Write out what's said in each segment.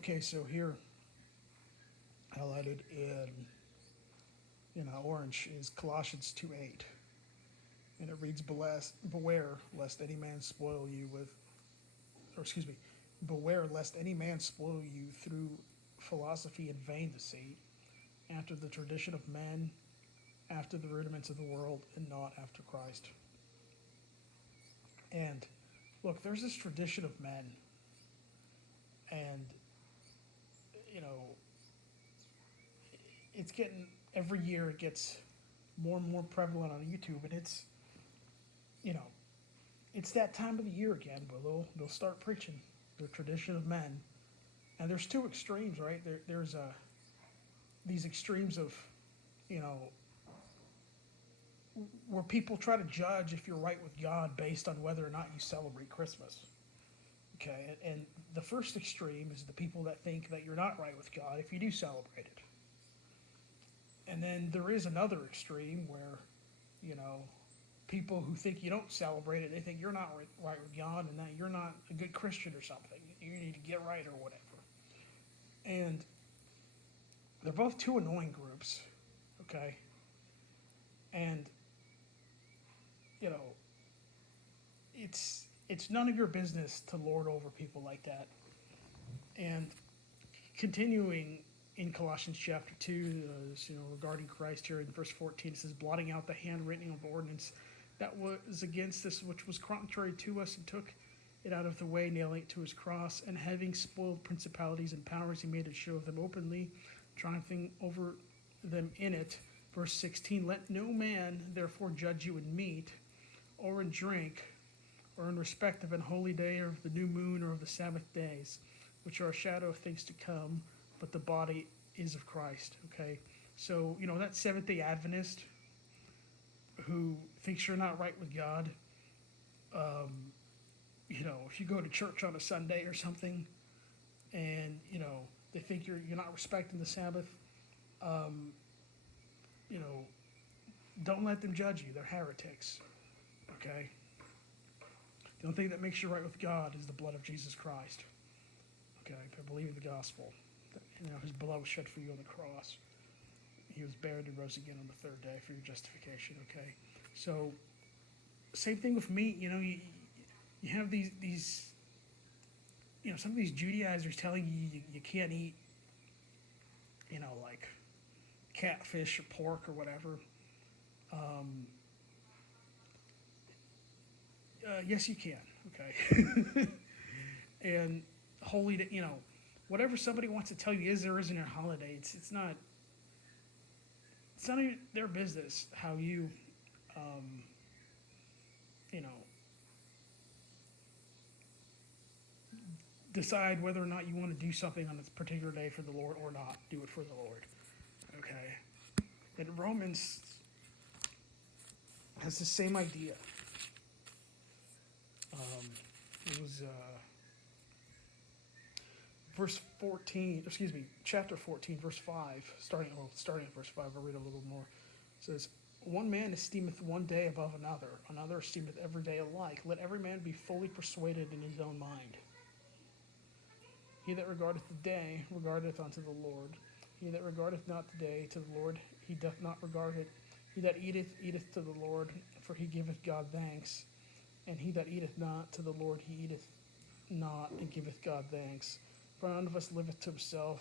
Okay, so here highlighted in orange is Colossians 2:8, and it reads, Beware lest any man spoil you beware lest any man spoil you through philosophy and vain deceit, after the tradition of men, after the rudiments of the world, and not after Christ. And look, there's this tradition of men, and you know, it's getting every year it gets more and more prevalent on YouTube, and you know, it's that time of the year again where they'll start preaching the tradition of men, and there's two extremes, right? There's these extremes of, you know, where people try to judge if you're right with God based on whether or not you celebrate Christmas. Okay, and the first extreme is the people that think that you're not right with God if you do celebrate it. And then there is another extreme where, you know, people who think you don't celebrate it, they think you're not right with God and that you're not a good Christian or something. You need to get right or whatever. And they're both two annoying groups, okay? And, you know, it's none of your business to lord over people like that. And continuing in Colossians chapter 2, regarding Christ here in verse 14, it says, blotting out the handwriting of ordinance that was against us, which was contrary to us, and took it out of the way, nailing it to his cross, and having spoiled principalities and powers, he made a show of them openly, triumphing over them in it. Verse 16, let no man therefore judge you in meat, or in drink, or in respect of an holy day, or of the new moon, or of the Sabbath days, which are a shadow of things to come, but the body is of Christ. Okay, so that Seventh-day Adventist who thinks you're not right with God, if you go to church on a Sunday or something, and they think you're not respecting the Sabbath, don't let them judge you. They're heretics. Okay. The only thing that makes you right with God is the blood of Jesus Christ. Okay, if I believe in the gospel, his blood was shed for you on the cross. He was buried and rose again on the third day for your justification. Okay, so same thing with meat. You have these some of these Judaizers telling you can't eat, like catfish or pork or whatever. Yes, you can. Okay, and holy, whatever somebody wants to tell you is or isn't a holiday. It's not even their business how you, decide whether or not you want to do something on this particular day for the Lord or not. Do it for the Lord. Okay. And Romans has the same idea. It was chapter 14, verse 5, starting at verse 5, I'll read a little more. It says, one man esteemeth one day above another esteemeth every day alike. Let every man be fully persuaded in his own mind. He that regardeth the day regardeth unto the Lord. He that regardeth not the day to the Lord, he doth not regard it. He that eateth, eateth to the Lord, for he giveth God thanks. And he that eateth not to the Lord, he eateth not, and giveth God thanks. For none of us liveth to himself,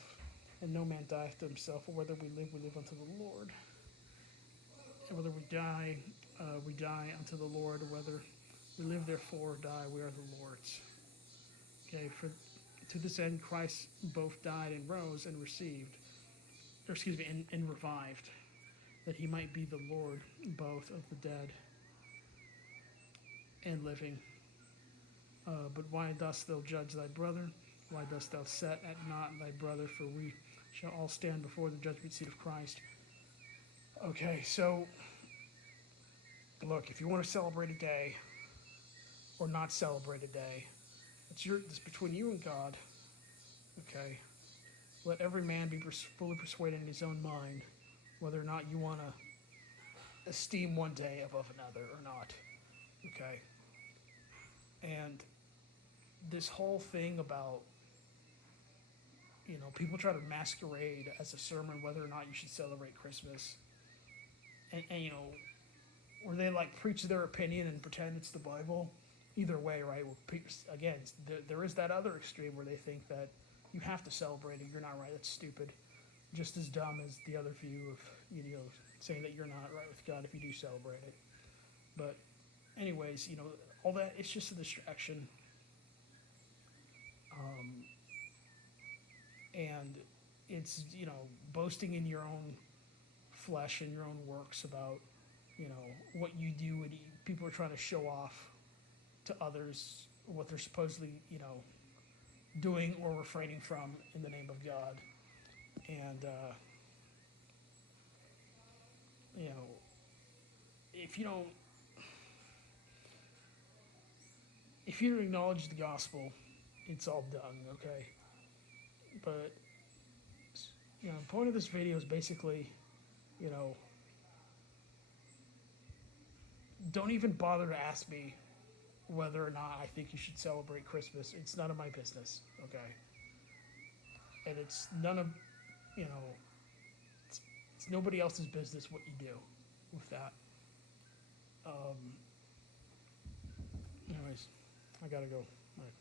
and no man dieth to himself. For whether we live unto the Lord. And whether we die unto the Lord. Or whether we live, therefore, or die, we are the Lord's. Okay, for to this end Christ both died and rose and and revived, that he might be the Lord both of the dead and living. But why dost thou judge thy brother? Why dost thou set at naught thy brother? For we shall all stand before the judgment seat of Christ. Okay, so look, if you want to celebrate a day or not celebrate a day, it's between you and God. Okay, let every man be fully persuaded in his own mind whether or not you want to esteem one day above another or not. Okay, and this whole thing about people try to masquerade as a sermon whether or not you should celebrate Christmas, and where they like preach their opinion and pretend it's the Bible. Either way, right? Again, there is that other extreme where they think that you have to celebrate it. You're not right. That's stupid. Just as dumb as the other view of saying that you're not right with God if you do celebrate it. But anyways, all that, it's just a distraction. And it's boasting in your own flesh and your own works about what you do, and people are trying to show off to others what they're supposedly doing or refraining from in the name of God. And if you don't acknowledge the gospel, it's all done, okay? But the point of this video is basically, don't even bother to ask me whether or not I think you should celebrate Christmas. It's none of my business, okay? And it's none of, it's nobody else's business what you do with that. Anyways, I gotta go. All right.